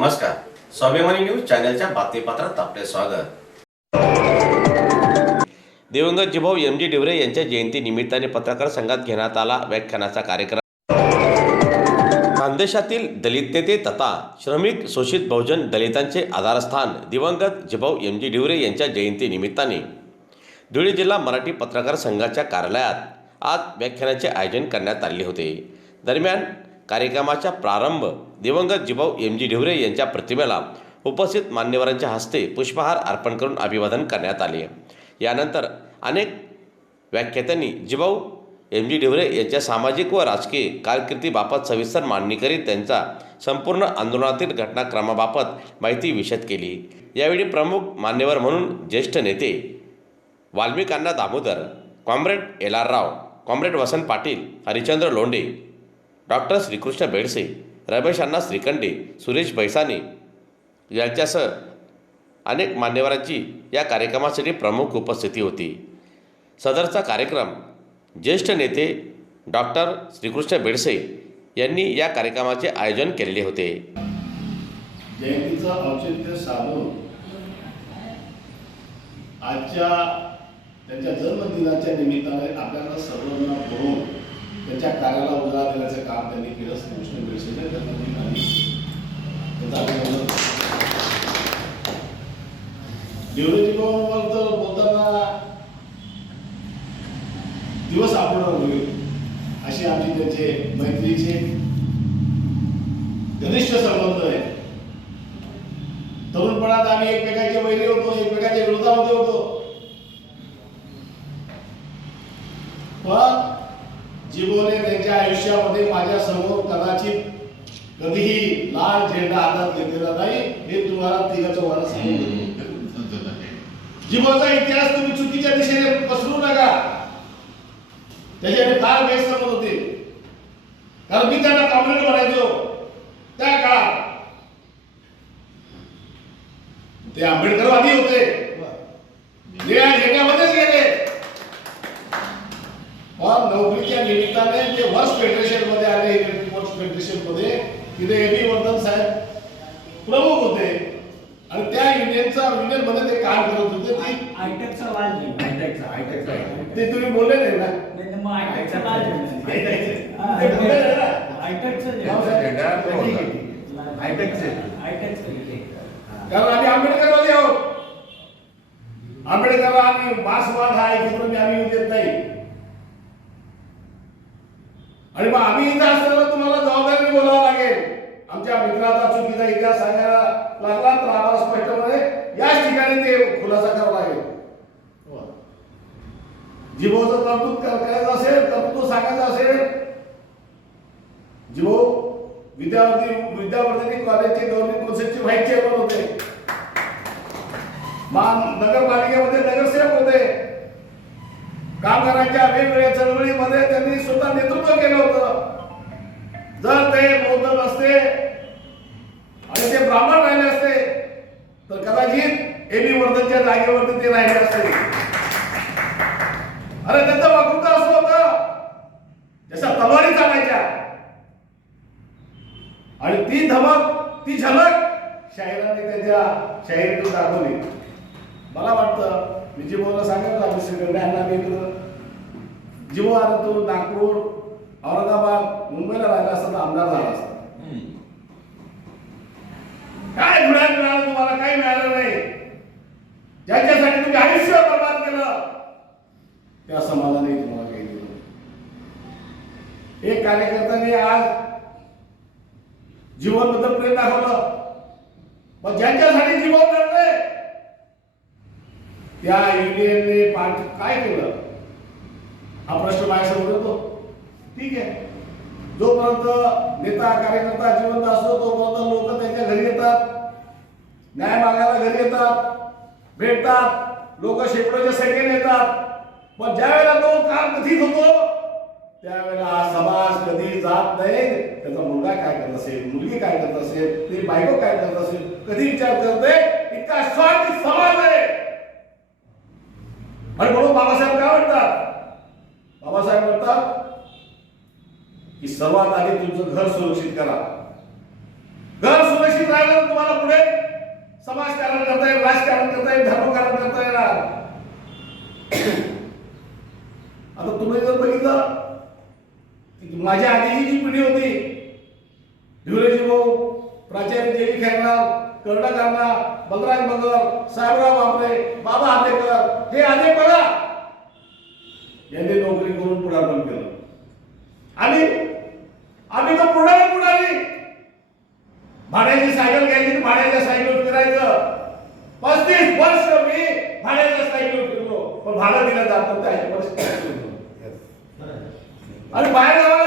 नमस्कार, स्वाभिमानी न्यूज चॅनलच्या बातमीपत्रात आपले स्वागत। दिवंगत जिभाऊ एम.जी. डिवरे यांच्या जयंती निमित्ताने पत्रकार संघात घेण्यात आला व्याख्यानाचा कार्यक्रम। खानदेशातील दलित नेते तथा श्रमिक शोषित बहुजन दलितांचे आधारस्थान दिवंगत जिभाऊ एम.जी. डिवरे यांच्या जयंती निमित्ताने धुळे जिल्हा मराठी पत्रकार संघाच्या कार्यालयात आज व्याख्यानाचे आयोजन करण्यात आले होते। दरम्यान कार्यक्रमाचा प्रारंभ दिवंगत जिभाऊ एम.जी. डिवरे यांच्या प्रतिमेला उपस्थित मान्यवरांच्या हस्ते पुष्पहार अर्पण करून अभिवादन करण्यात आले। यानंतर अनेक व्याख्यात्यांनी जिभाऊ एम.जी. डिवरे यांच्या सामाजिक व राजकीय कारकिर्दीबाबत सविस्तर मांडणी करीत त्यांच्या संपूर्ण आंदोलनातील घटनाक्रमाबाबत माहिती विशद केली। यावेळी प्रमुख मान्यवर म्हणून ज्येष्ठ नेते वाल्मिक अण्णा दामोदर, कॉम्रेड एल.आर. राव, कॉम्रेड वसंत पाटील, हरिश्चंद्र लोंढे, डॉक्टर श्रीकृष्ण बेडसे, रमेश अण्णा श्रीखंडे, सुरेश बैसाने यांच्यासह अनेक मान्यवरांची या कार्यक्रमासाठी प्रमुख उपस्थिती होती। सदरचा कार्यक्रम ज्येष्ठ नेते डॉक्टर श्रीकृष्ण बेडसे यांनी या कार्यक्रमाचे आयोजन केलेले होते। जयंतीचं औचित्य साधून आजच्या त्यांच्या जन्मदिनाच्या निमित्ताने आपल्याला सर्वांना बोलवून त्यांच्या कार्याला उजाळा देण्याचं काम त्यांनी केलं। श्रीकृष्ण बेडसेने डिवरेजी भाऊंवर बोलताना दिवस आठवणार होईल अशी आमची त्यांचे मैत्रीचे घनिष्ठ संबंध आहे। तरुणपणात आम्ही एकमेकांचे वैरी होतो, एकमेकांच्या विरोधामध्ये होतो, पण जिभाऊने त्यांच्या आयुष्यामध्ये माझ्या समोर कदाचित कधीही लाल झेंडा हातात घेतलेला नाही हे तुम्हाला तिघाचं वाला सांगतो। जिभाऊचा इतिहास तुम्ही चुकीच्या दिशेने पसरू नका, त्याच्याने फार गैरसमज होते। कारण मी त्यांना कॉम्रेड म्हणायचो त्या काळात, ते आंबेडकरवादी होते, निळ्या झेंड्यामध्येच गेले, पण नोकरीच्या निमित्ताने ते वर्ष फेडरेशन मध्ये आले। वर्ष फेडरेशन मध्ये तिथे एबी वर्धन साहेब प्रमुख होते आणि त्या युनियन मध्ये ते काम करत होते। ते तुम्ही बोलले नाही ना, कारण आम्ही आंबेडकरवादी आहोत। आंबेडकर आणि मार्क्सवाद हा एकत्र आम्ही येऊ देत नाही। आणि मग आम्ही इथं असताना तुम्हाला जबाबदारीने बोलावं लागेल। आमच्या मित्राचा चुकीचा इतिहास सांगायला लागला तर आम्हाला स्पष्टपणे याच ठिकाणी ते खुलासा करावा लागेल। जिभाऊचं कर्तृत्व करायचं असेल, कर्तृत्व सांगायचं असेल, जिभाऊ विद्यावर्धिनी कॉलेजचे गव्हर्निंग कौन्सिलचे व्हाईस चेअरमन होते, नगरपालिकेमध्ये नगरसेवक होते, कामगारांच्या वेगवेगळ्या चळवळीमध्ये त्यांनी स्वतः नेतृत्व केलं होतं। जर ते बौद्ध नसते आणि ते ब्राह्मण राहिले असते तर कदाचित एबी वर्धनच्या जागेवरती ते राहिले असते। अरे त्यांचं वक्तृत्व असं होतं जसं तलवारी चालायच्या, आणि ती धमक, ती झलक शाहिरांनी त्यांच्या शाहिरीतून दाखवली। मला वाटतं मी जिभाऊला सांगितलं, आम्ही सगळ्यांना मित्र जिभाऊ आला तो नागपूर, औरंगाबाद, मुंबईला राहिला असता तर आमदार झाला असता। काय घुड्यात मिळालं तुम्हाला? काही मिळालं नाही। ज्याच्यासाठी तुम्ही आयुष्य बर्बाद केलं त्या समाजाने तुम्हाला काही दिलं। एक कार्यकर्त्याने आज जीवनबद्दल प्रेम दाखवलं, पण ज्यांच्यासाठी जीवन लढले त्या युनियनने काय केलं हा प्रश्न माझ्यासमोर येतो। ठीक आहे, जोपर्यंत नेता कार्यकर्ता जिवंत असतो तोपर्यंत लोक त्यांच्या घरी येतात, न्याय मागायला घरी येतात, भेटतात, लोक शेकडोच्या संख्येने येतात। पण ज्या वेळेला तो काम कथित होतो त्यावेळेला हा समाज कधी जात नाही त्याचा मुलगा काय करत असेल, मुलगी काय करत असेल, ती बायको काय करत असेल, कधी विचार करते इतका स्वार्थी समाज आहे। आणि म्हणून बाबासाहेब काय म्हणतात? बाबासाहेब म्हणतात की सर्वात आधी तुमचं घर सुरक्षित करा। घर सुरक्षित राहिलं तर तुम्हाला पुढे समाजकारण करता येईल, राजकारण करता येईल, धर्मकारण करता येणार. आता तुम्ही जर बघितलं माझ्या आधीची जी पिढी होती, ढिवरेजी भाऊ, प्राचार्य जेवी खैरनार, कर्णकांना, बलराज बगर, साहेबराव बापरे, बाबा हातेकर, हे अनेक बघा यांनी नोकरी करून पुढारपण केलं. आम्ही तर पुढारी भाड्याची सायकल घ्यायची, भाड्याच्या सायकल फिरायचं. 35 वर्ष मी भाड्याच्या सायकल फिरलो, पण भाडं दिलं जात नव्हतं. आणि बाहेर